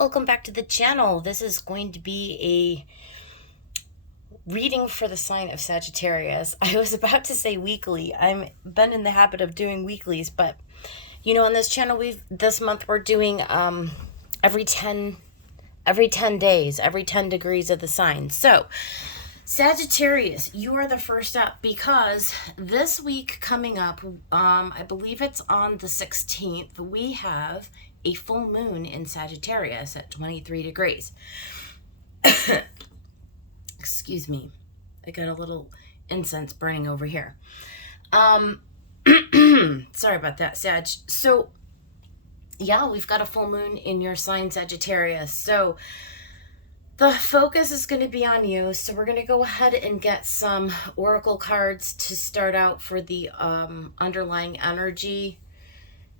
Welcome back to the channel. This is going to be a reading for the sign of Sagittarius. I was about to say weekly. I've been in the habit of doing weeklies, but on this channel this month we're doing every 10 days, every 10 degrees of the sign. So, Sagittarius, you are the first up because this week coming up, I believe it's on the 16th, we have a full moon in Sagittarius at 23 degrees. Excuse me. I got a little incense burning over here. Sorry about that, Sag. So, yeah, we've got a full moon in your sign, Sagittarius. So, the focus is going to be on you. So, we're going to go ahead and get some oracle cards to start out for the underlying energy.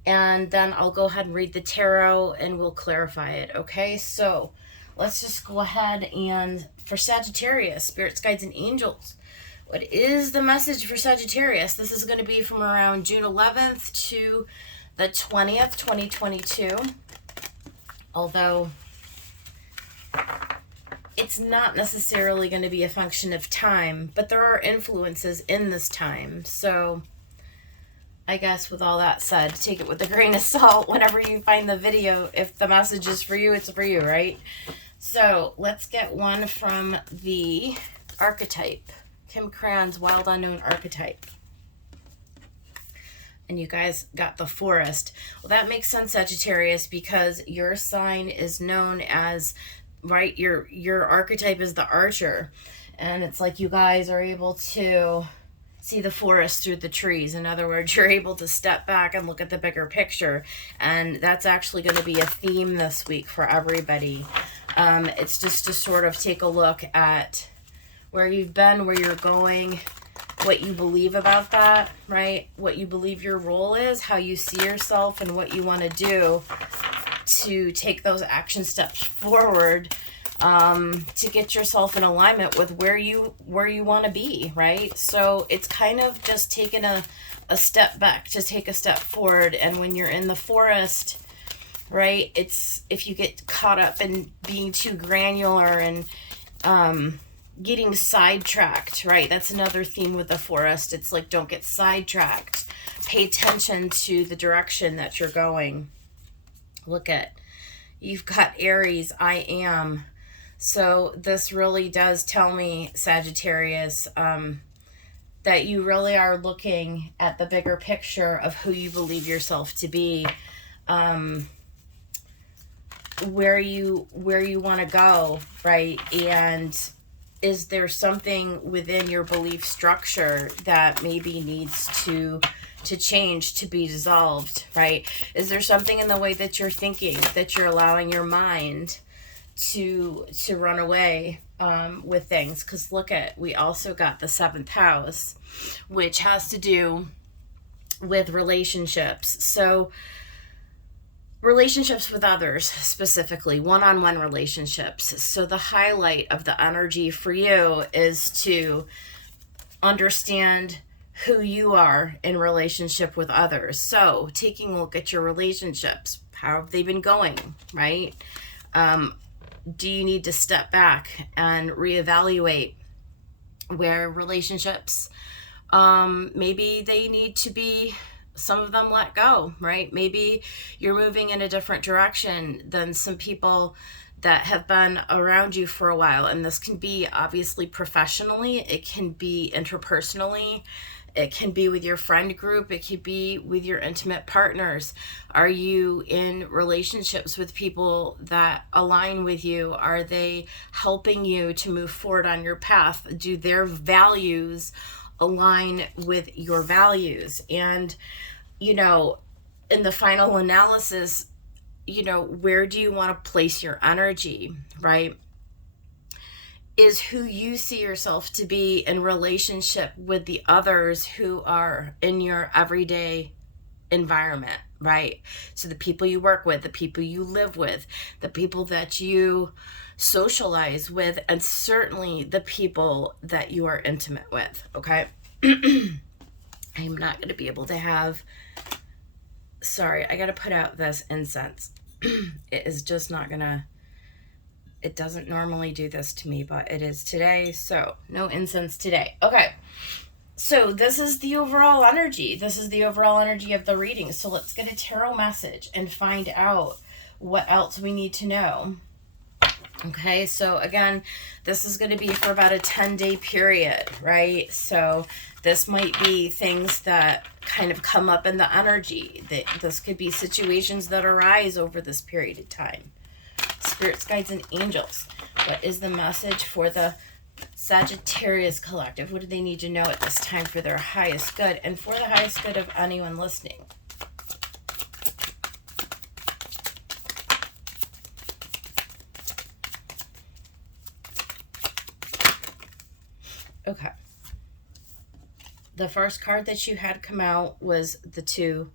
And then I'll go ahead and read the tarot and we'll clarify it, okay? So let's just go ahead and for Sagittarius, spirits, guides, and angels, what is the message for Sagittarius? This is going to be from around June 11th to the 20th, 2022. Although it's not necessarily going to be a function of time, but there are influences in this time. So I guess with all that said, take it with a grain of salt whenever you find the video. If the message is for you, it's for you, right? So let's get one from the archetype. Kim Cran's Wild Unknown Archetype. And you guys got the Forest. Well, that makes sense, Sagittarius, because your sign is known as, right, your archetype is the Archer. And it's like you guys are able to see the forest through the trees. In other words, you're able to step back and look at the bigger picture. And that's actually going to be a theme this week for everybody. It's just to sort of take a look at where you've been, where you're going, what you believe about that, right? What you believe your role is, how you see yourself, and what you want to do to take those action steps forward to get yourself in alignment with where you want to be, right? So it's kind of just taking a step back to take a step forward. And when you're in the forest, right, it's if you get caught up in being too granular and getting sidetracked, right? That's another theme with the forest. It's like, don't get sidetracked. Pay attention to the direction that you're going. Look at, you've got Aries, I am. So this really does tell me, Sagittarius, that you really are looking at the bigger picture of who you believe yourself to be, where you want to go, right? And is there something within your belief structure that maybe needs to change, to be dissolved, right? Is there something in the way that you're thinking, that you're allowing your mind to run away with things? Because look at, we also got the 7th house, which has to do with relationships. So relationships with others, specifically one-on-one relationships. So the highlight of the energy for you is to understand who you are in relationship with others. So taking a look at your relationships, how have they been going, right? Do you need to step back and reevaluate where relationships, maybe they need to be, some of them let go, right? Maybe you're moving in a different direction than some people that have been around you for a while. And this can be obviously professionally, it can be interpersonally, it can be with your friend group, it could be with your intimate partners. Are you in relationships with people that align with you? Are they helping you to move forward on your path? Do their values align with your values? And, in the final analysis, where do you want to place your energy, right? Is who you see yourself to be in relationship with the others who are in your everyday environment, right? So the people you work with, the people you live with, the people that you socialize with, and certainly the people that you are intimate with, okay? I'm not going to be able to have, sorry, I got to put out this incense. It is just not gonna, it doesn't normally do this to me, but it is today, so no incense today. Okay, so this is the overall energy. This is the overall energy of the reading. So let's get a tarot message and find out what else we need to know. Okay, so again, this is going to be for about a 10-day period, right? So this might be things that kind of come up in the energy. This could be situations that arise over this period of time. Spirits, guides, and angels. What is the message for the Sagittarius collective? What do they need to know at this time for their highest good and for the highest good of anyone listening? Okay. The first card that you had come out was the Two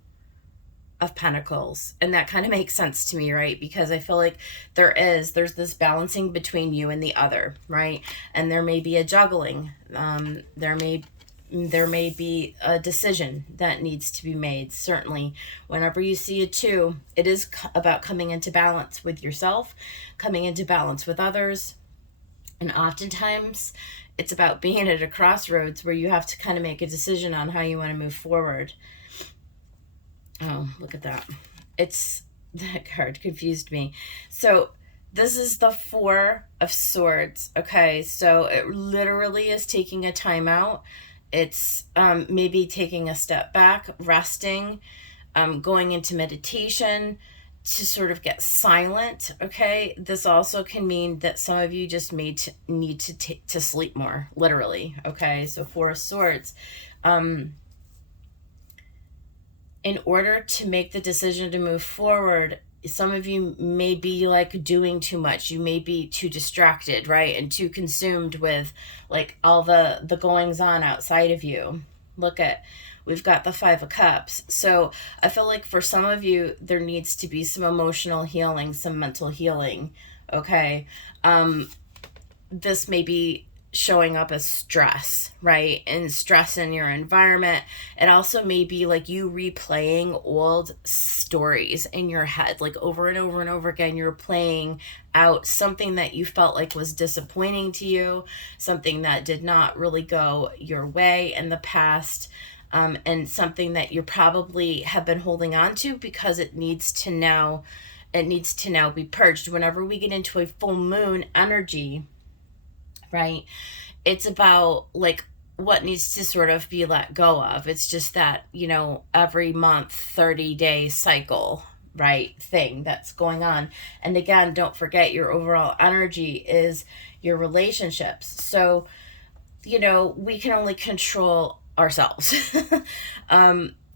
of Pentacles, and that kind of makes sense to me, right? Because I feel like there's this balancing between you and the other, right? And there may be a juggling. There may be a decision that needs to be made. Certainly, whenever you see a two, it is about coming into balance with yourself, coming into balance with others, and oftentimes it's about being at a crossroads where you have to kind of make a decision on how you want to move forward. Oh, look at that. That card confused me. So this is the Four of Swords. Okay, so it literally is taking a time out. It's maybe taking a step back, resting, going into meditation to sort of get silent. Okay, this also can mean that some of you just need to sleep more, literally. Okay, so Four of Swords. In order to make the decision to move forward, some of you may be like doing too much. You may be too distracted, right? And too consumed with like all the goings on outside of you. We've got the Five of Cups. So I feel like for some of you, there needs to be some emotional healing, some mental healing. Okay. This may be showing up as stress, right? And stress in your environment. It also may be like you replaying old stories in your head, like over and over and over again. You're playing out something that you felt like was disappointing to you, something that did not really go your way in the past, and something that you probably have been holding on to because it needs to now be purged. Whenever we get into a full moon energy, right, it's about like what needs to sort of be let go of. It's just that, every month 30-day cycle, right, thing that's going on. And again, don't forget, your overall energy is your relationships. So we can only control ourselves.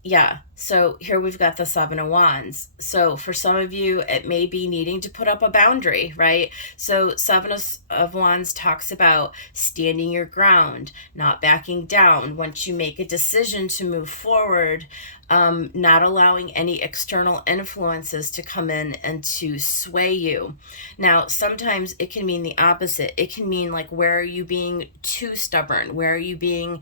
Yeah, so here we've got the Seven of Wands. So for some of you, it may be needing to put up a boundary, right? So Seven of Wands talks about standing your ground, not backing down. Once you make a decision to move forward, not allowing any external influences to come in and to sway you. Now, sometimes it can mean the opposite. It can mean like, where are you being too stubborn? Where are you being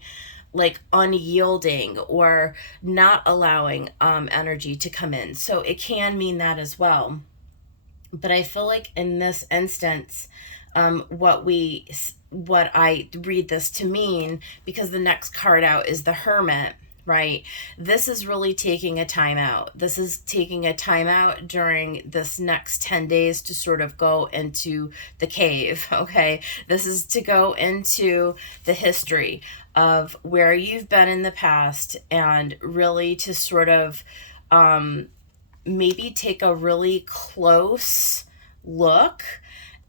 like unyielding or not allowing energy to come in? So it can mean that as well. But I feel like in this instance, what I read this to mean, because the next card out is the Hermit, right? This is really taking a time out. This is taking a time out during this next 10 days to sort of go into the cave, okay? This is to go into the history of where you've been in the past and really to sort of maybe take a really close look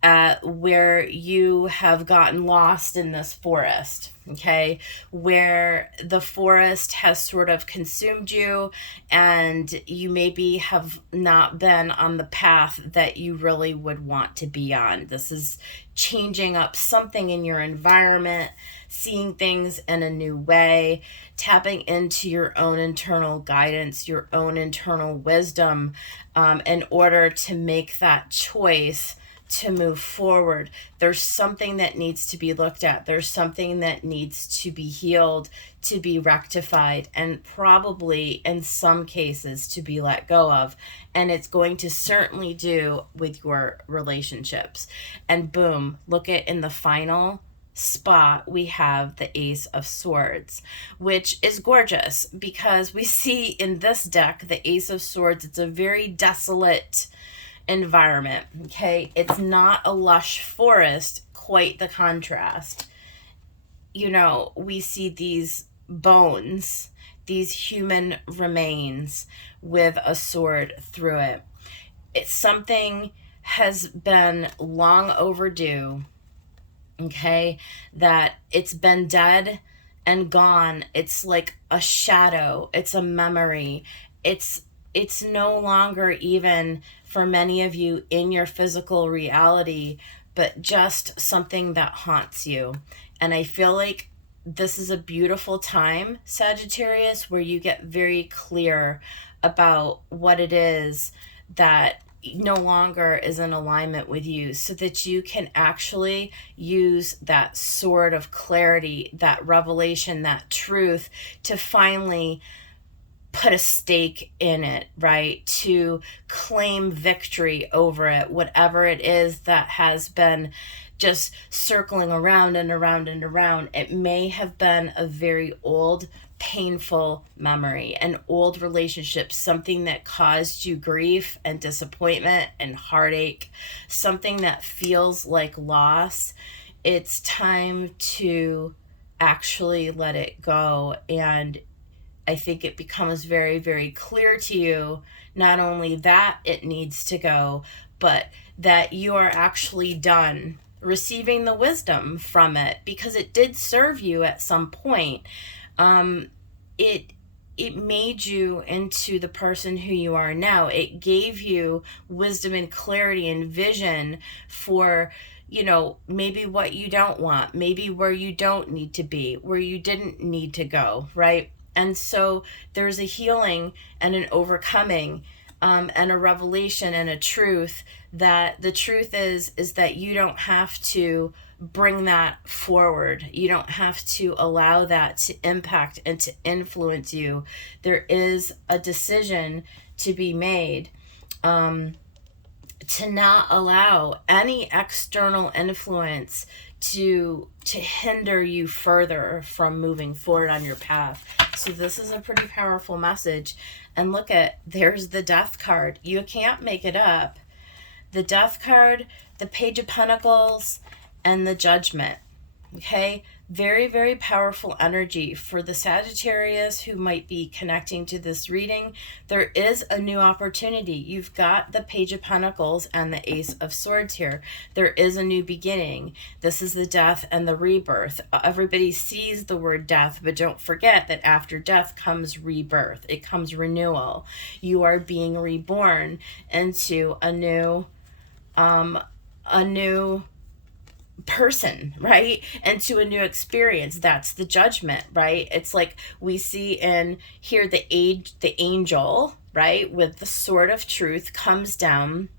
at where you have gotten lost in this forest, okay? Where the forest has sort of consumed you and you maybe have not been on the path that you really would want to be on. This is changing up something in your environment, seeing things in a new way, tapping into your own internal guidance, your own internal wisdom, in order to make that choice to move forward. There's something that needs to be looked at. There's something that needs to be healed, to be rectified, and probably in some cases to be let go of. And it's going to certainly do with your relationships. And boom, look at in the final spot we have the Ace of Swords, which is gorgeous because we see in this deck the Ace of Swords, it's a very desolate environment. Okay, it's not a lush forest, quite the contrast. You know, we see these bones, these human remains with a sword through it. It's something has been long overdue. Okay, that it's been dead and gone. It's like a shadow, it's a memory. It's no longer even for many of you in your physical reality, but just something that haunts you. And I feel like this is a beautiful time, Sagittarius, where you get very clear about what it is that no longer is in alignment with you, so that you can actually use that sword of clarity, that revelation, that truth to finally put a stake in it, right? To claim victory over it, whatever it is that has been just circling around and around and around. It may have been a very old, painful memory, an old relationship, something that caused you grief and disappointment and heartache, something that feels like loss. It's time to actually let it go. And I think it becomes very, very clear to you, not only that it needs to go, but that you are actually done receiving the wisdom from it, because it did serve you at some point. It made you into the person who you are now. It gave you wisdom and clarity and vision for, you know, maybe what you don't want, maybe where you don't need to be, where you didn't need to go, right? And so there's a healing and an overcoming, and a revelation and a truth, that the truth is that you don't have to bring that forward. You don't have to allow that to impact and to influence you. There is a decision to be made, to not allow any external influence to hinder you further from moving forward on your path. So this is a pretty powerful message. And look at, there's the Death card. You can't make it up. The Death card, the Page of Pentacles, and the Judgment. Okay, very, very powerful energy for the Sagittarius who might be connecting to this reading. There is a new opportunity. You've got the Page of Pentacles and the Ace of Swords here. There is a new beginning. This is the death and the rebirth. Everybody sees the word death, but don't forget that after death comes rebirth. It comes renewal. You are being reborn into a new person, right? And to a new experience. That's the Judgment, right? It's like we see in here the angel, right, with the sword of truth comes down,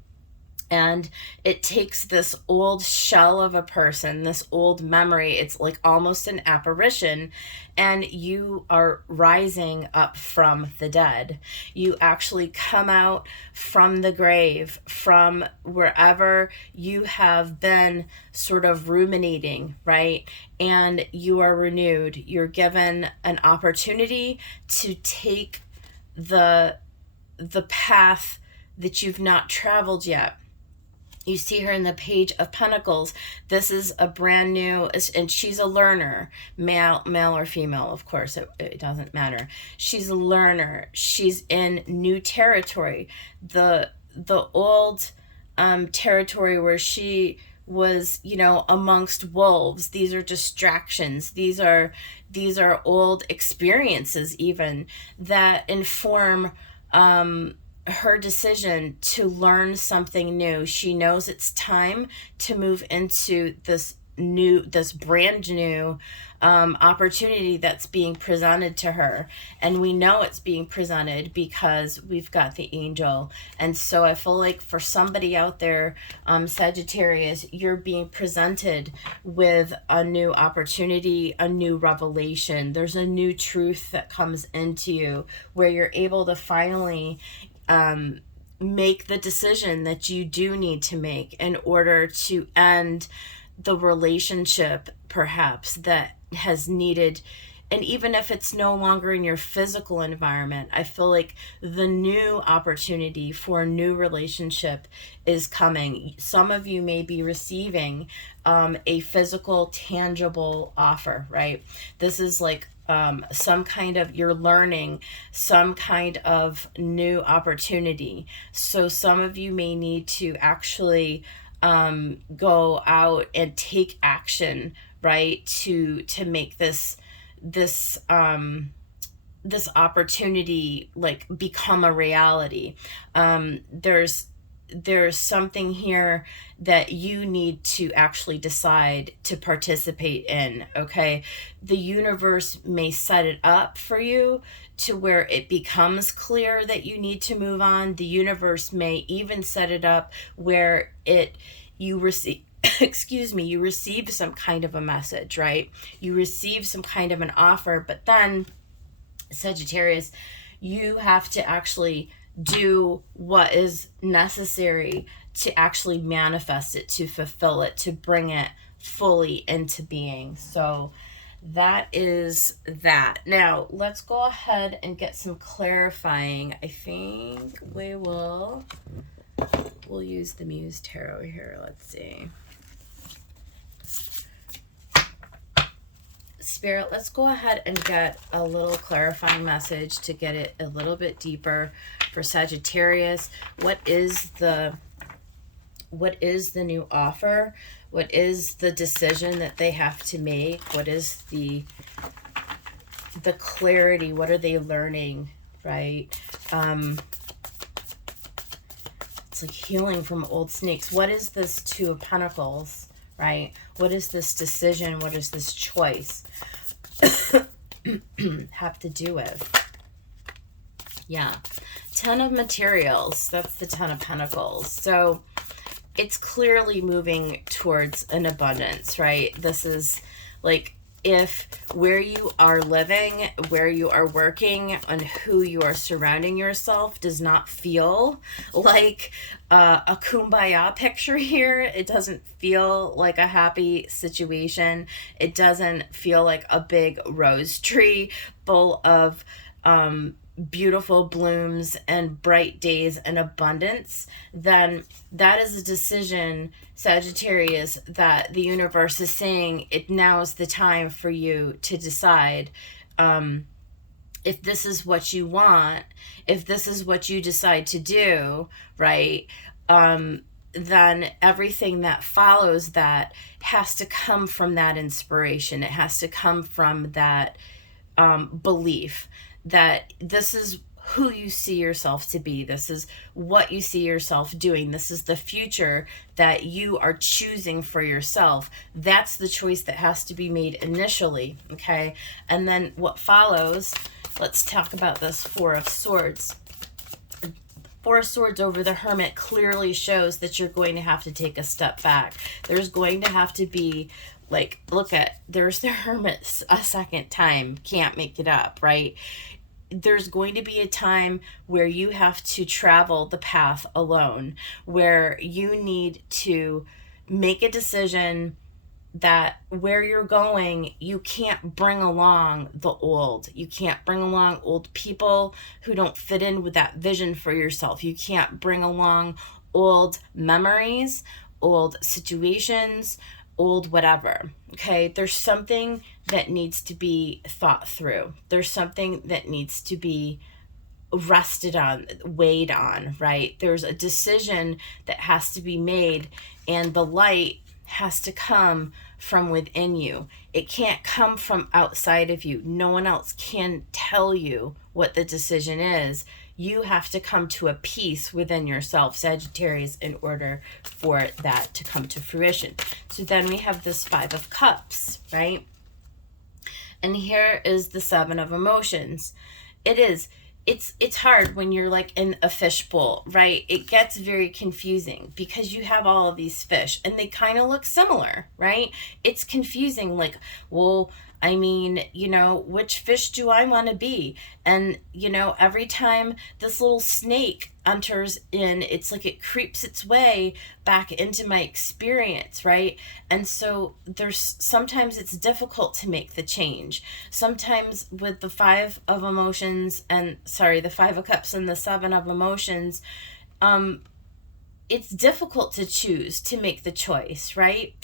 and it takes this old shell of a person, this old memory. It's like almost an apparition, and you are rising up from the dead. You actually come out from the grave, from wherever you have been sort of ruminating, right? And you are renewed. You're given an opportunity to take the path that you've not traveled yet. You see her in the Page of Pentacles. This is a brand new, and she's a learner, male or female, of course, it doesn't matter. She's a learner. She's in new territory. The old territory where she was, you know, amongst wolves. These are distractions. These are old experiences even that inform her decision to learn something new. She knows it's time to move into this this brand new opportunity that's being presented to her. And we know it's being presented because we've got the angel. And so I feel like for somebody out there, Sagittarius, you're being presented with a new opportunity, a new revelation. There's a new truth that comes into you where you're able to finally make the decision that you do need to make in order to end the relationship perhaps that has needed. And even if it's no longer in your physical environment, I feel like the new opportunity for a new relationship is coming. Some of you may be receiving a physical, tangible offer, right? This is like some kind of, you're learning some kind of new opportunity. So some of you may need to actually go out and take action, right, to make this this opportunity like become a reality. There's something here that you need to actually decide to participate in, okay? The universe may set it up for you to where it becomes clear that you need to move on. The universe may even set it up where you receive you receive some kind of a message, right? You receive some kind of an offer, but then, Sagittarius, you have to actually do what is necessary to actually manifest it, to fulfill it, to bring it fully into being. So that is that. Now, let's go ahead and get some clarifying. I think we'll use the Muse Tarot here. Let's see. Spirit, let's go ahead and get a little clarifying message to get it a little bit deeper for Sagittarius. What is the new offer? What is the decision that they have to make? What is the clarity? What are they learning, right? It's like healing from old snakes. What is this Two of Pentacles, right? What is this decision? What is this choice have to do with? Yeah. Ten of Materials. That's the Ten of Pentacles. So it's clearly moving towards an abundance, right? This is like, if where you are living, where you are working, and who you are surrounding yourself does not feel like a kumbaya picture here, it doesn't feel like a happy situation, it doesn't feel like a big rose tree full of beautiful blooms and bright days and abundance, then that is a decision, Sagittarius, that the universe is saying it now is the time for you to decide if this is what you want, if this is what you decide to do, right? Then everything that follows that has to come from that inspiration. It has to come from that belief that this is who you see yourself to be. This is what you see yourself doing. This is the future that you are choosing for yourself. That's the choice that has to be made initially, okay? And then what follows, let's talk about this Four of Swords. Four of Swords over the Hermit clearly shows that you're going to have to take a step back. There's going to have to be, like, look at, there's the Hermit a second time, can't make it up, right? There's going to be a time where you have to travel the path alone, where you need to make a decision that where you're going, you can't bring along the old. You can't bring along old people who don't fit in with that vision for yourself. You can't bring along old memories, old situations, old whatever, okay? There's something that needs to be thought through. There's something that needs to be rested on, weighed on, right? There's a decision that has to be made, and the light has to come from within you. It can't come from outside of you. No one else can tell you what the decision is. You have to come to a peace within yourself, Sagittarius, in order for that to come to fruition. So then we have this Five of Cups, right? And here is the Seven of Emotions. It's hard when you're like in a fishbowl, right? It gets very confusing because you have all of these fish and they kind of look similar, right? It's confusing, like, well, I mean, which fish do I want to be? And, every time this little snake enters in, it's like it creeps its way back into my experience, right? And so sometimes it's difficult to make the change. Sometimes with the Five of Emotions the Five of Cups and the Seven of Emotions, it's difficult to choose, to make the choice, right?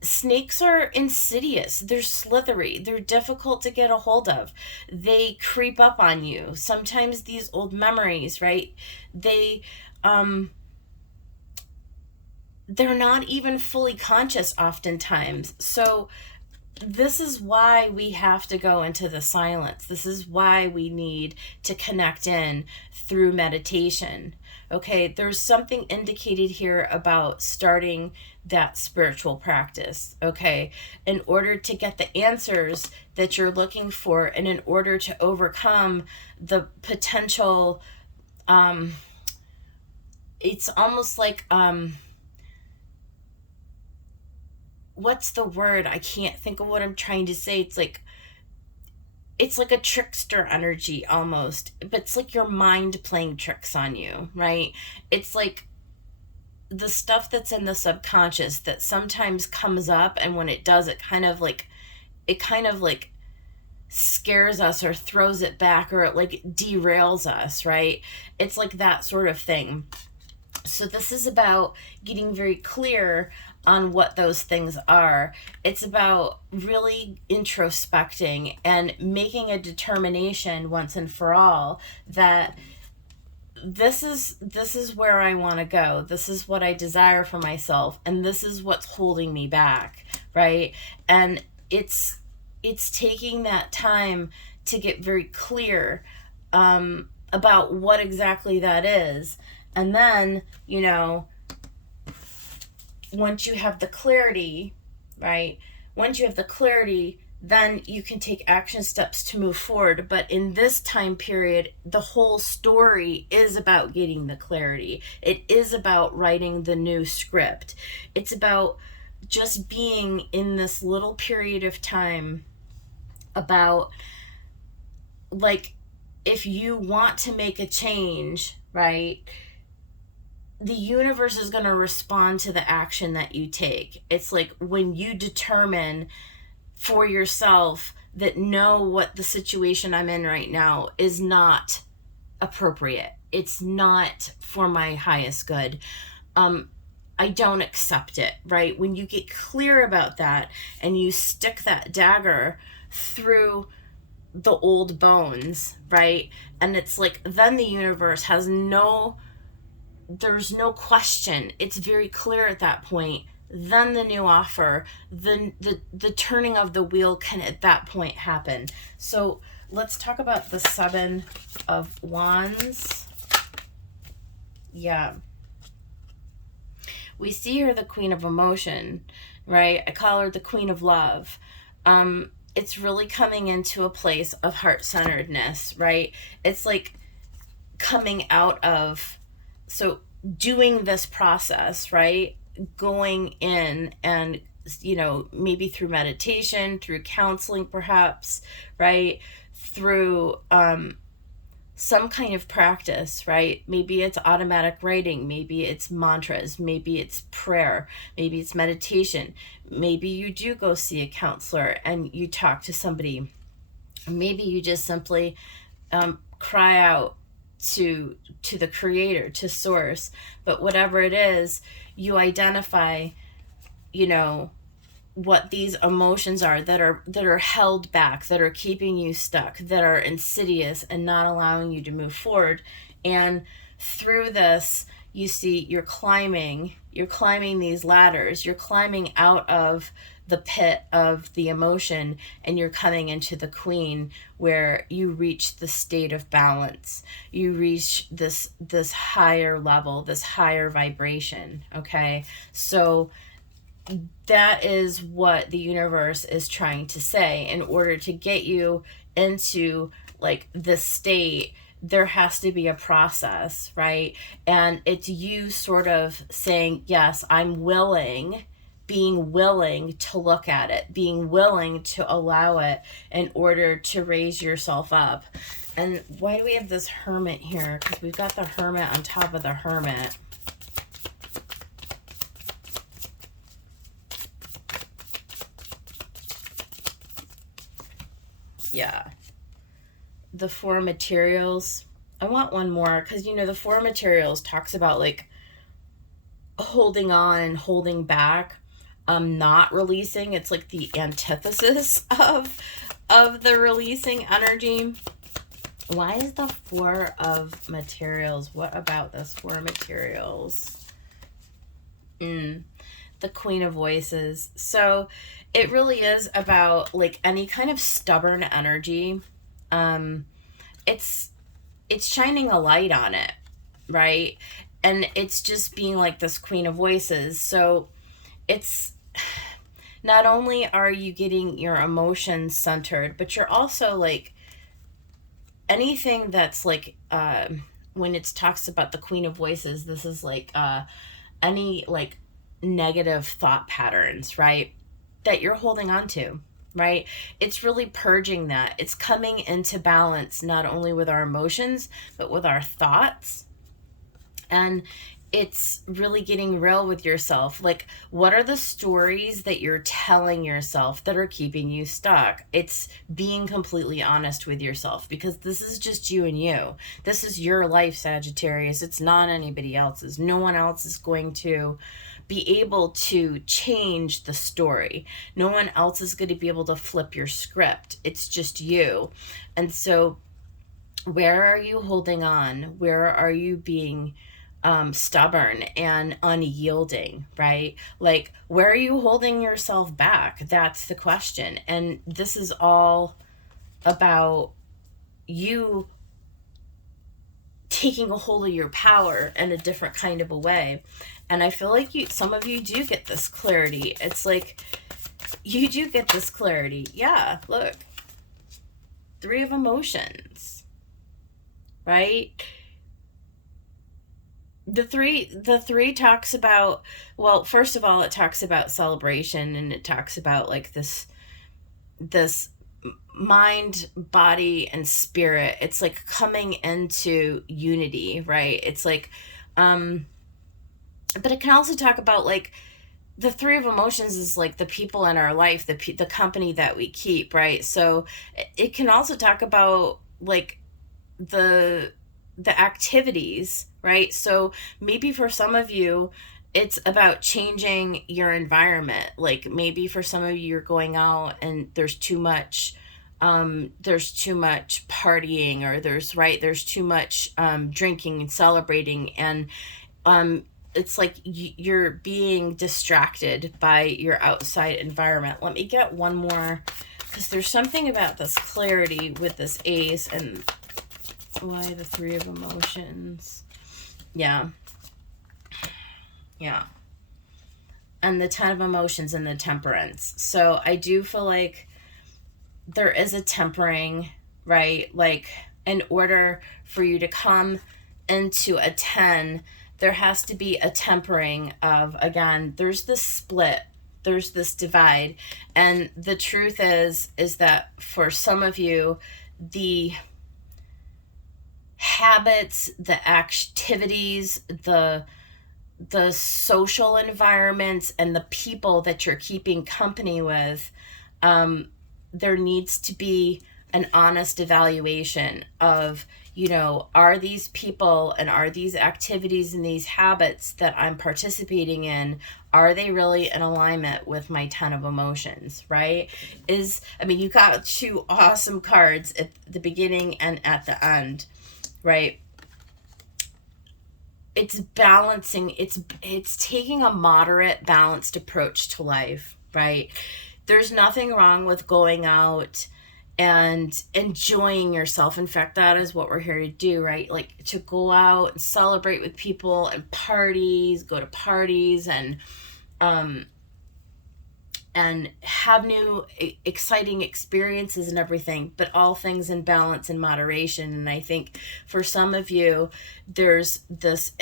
Snakes are insidious. They're slithery. They're difficult to get a hold of. They creep up on you. Sometimes these old memories, right? They're not even fully conscious oftentimes. So this is why we have to go into the silence. This is why we need to connect in through meditation. Okay, there's something indicated here about starting that spiritual practice, okay, in order to get the answers that you're looking for and in order to overcome the potential, it's almost like, what's the word? I can't think of what I'm trying to say. It's like a trickster energy almost, but it's like your mind playing tricks on you, right? It's like the stuff that's in the subconscious that sometimes comes up, and when it does, it kind of like scares us or throws it back, or it like derails us, right? It's like that sort of thing. So this is about getting very clear on what those things are. It's about really introspecting and making a determination once and for all that this is where I want to go. This is what I desire for myself, and this is what's holding me back, right? And it's taking that time to get very clear about what exactly that is. And then, once you have the clarity, right? Once you have the clarity, then you can take action steps to move forward. But in this time period, the whole story is about getting the clarity. It is about writing the new script. It's about just being in this little period of time about, like, if you want to make a change, right? The universe is going to respond to the action that you take. It's like when you determine for yourself that no, what the situation I'm in right now is not appropriate. It's not for my highest good. I don't accept it, right? When you get clear about that and you stick that dagger through the old bones, right? And it's like, then the universe there's no question. It's very clear at that point. Then the new offer, the turning of the wheel can at that point happen. So let's talk about the Seven of Wands. Yeah. We see her the Queen of Emotion, right? I call her the Queen of Love. It's really coming into a place of heart-centeredness, right? It's like coming out of, so doing this process, right? Going in and, maybe through meditation, through counseling perhaps, right? Through some kind of practice, right? Maybe it's automatic writing, maybe it's mantras, maybe it's prayer, maybe it's meditation. Maybe you do go see a counselor and you talk to somebody. Maybe you just simply cry out to the creator, to source. But whatever it is, you identify, what these emotions are that are held back, that are keeping you stuck, that are insidious and not allowing you to move forward. And through this, you see you're climbing these ladders, you're climbing out of the pit of the emotion, and you're coming into the Queen, where you reach the state of balance. You reach this higher level, this higher vibration. Okay, so that is what the universe is trying to say. In order to get you into like this state, there has to be a process, right? And it's you sort of saying, yes, I'm willing, being willing to look at it, being willing to allow it in order to raise yourself up. And why do we have this Hermit here? Because we've got the Hermit on top of the Hermit. Yeah. The Four Materials. I want one more, because the Four Materials talks about like holding on and holding back, not releasing. It's like the antithesis of the releasing energy. Why is the Four of Materials? What about this Four Materials? The Queen of Voices. So it really is about like any kind of stubborn energy. It's shining a light on it, right? And it's just being like this Queen of Voices. So it's not only are you getting your emotions centered, but you're also like anything that's like when it talks about the Queen of Voices, this is like any like negative thought patterns, right, that you're holding on to, right? It's really purging that. It's coming into balance, not only with our emotions, but with our thoughts. And it's really getting real with yourself. Like, what are the stories that you're telling yourself that are keeping you stuck? It's being completely honest with yourself, because this is just you and you. This is your life, Sagittarius. It's not anybody else's. No one else is going to be able to change the story. No one else is going to be able to flip your script. It's just you. And so where are you holding on? Where are you being stubborn and unyielding, right? Like, where are you holding yourself back? That's the question. And this is all about you taking a hold of your power in a different kind of a way. And I feel like some of you do get this clarity. It's like you do get this clarity. Yeah, look. Three of Emotions, right? The three talks about, well, first of all, it talks about celebration, and it talks about like this mind, body, and spirit. It's like coming into unity, right? It's like but it can also talk about like the Three of Emotions is like the people in our life, the company that we keep, right? So it can also talk about like the activities, right? So maybe for some of you, it's about changing your environment. Like maybe for some of you, you're going out and there's too much partying, or there's too much drinking and celebrating, and it's like you're being distracted by your outside environment. Let me get one more, because there's something about this clarity with this Ace. And why the Three of Emotions? Yeah. And the Ten of Emotions and the Temperance. So I do feel like there is a tempering, right? Like, in order for you to come into a 10, there has to be a tempering of, again, there's this split, there's this divide. And the truth is that for some of you, the habits, the activities, the social environments, and the people that you're keeping company with, there needs to be an honest evaluation of, are these people and are these activities and these habits that I'm participating in, are they really in alignment with my 10 of Emotions, right? You got two awesome cards at the beginning and at the end, right? It's balancing, it's taking a moderate, balanced approach to life, right? There's nothing wrong with going out and enjoying yourself. In fact, that is what we're here to do, right? Like to go out and celebrate with people and parties, go to parties um and have new exciting experiences and everything, but all things in balance and moderation. And I think for some of you, there's this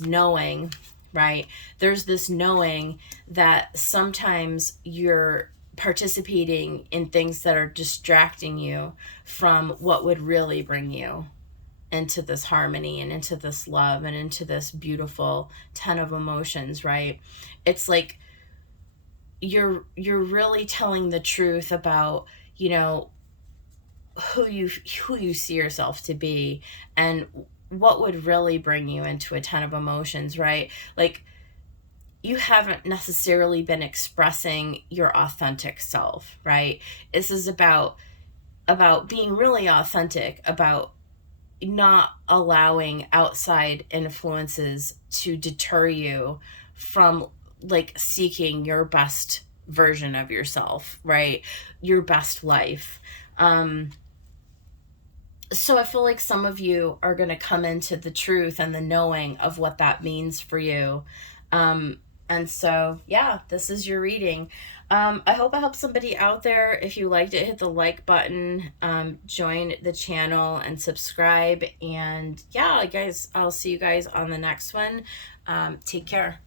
knowing, right? There's this knowing that sometimes you're participating in things that are distracting you from what would really bring you into this harmony and into this love and into this beautiful 10 of emotions, right? It's like you're really telling the truth about, you know, who you see yourself to be, and what would really bring you into a 10 of emotions, right? Like, you haven't necessarily been expressing your authentic self, right? This is about being really authentic, about not allowing outside influences to deter you from like seeking your best version of yourself, right? Your best life. So I feel like some of you are going to come into the truth and the knowing of what that means for you. And so, yeah, this is your reading. I hope I helped somebody out there. If you liked it, hit the like button, join the channel, and subscribe. And yeah, guys, I'll see you guys on the next one. Take care.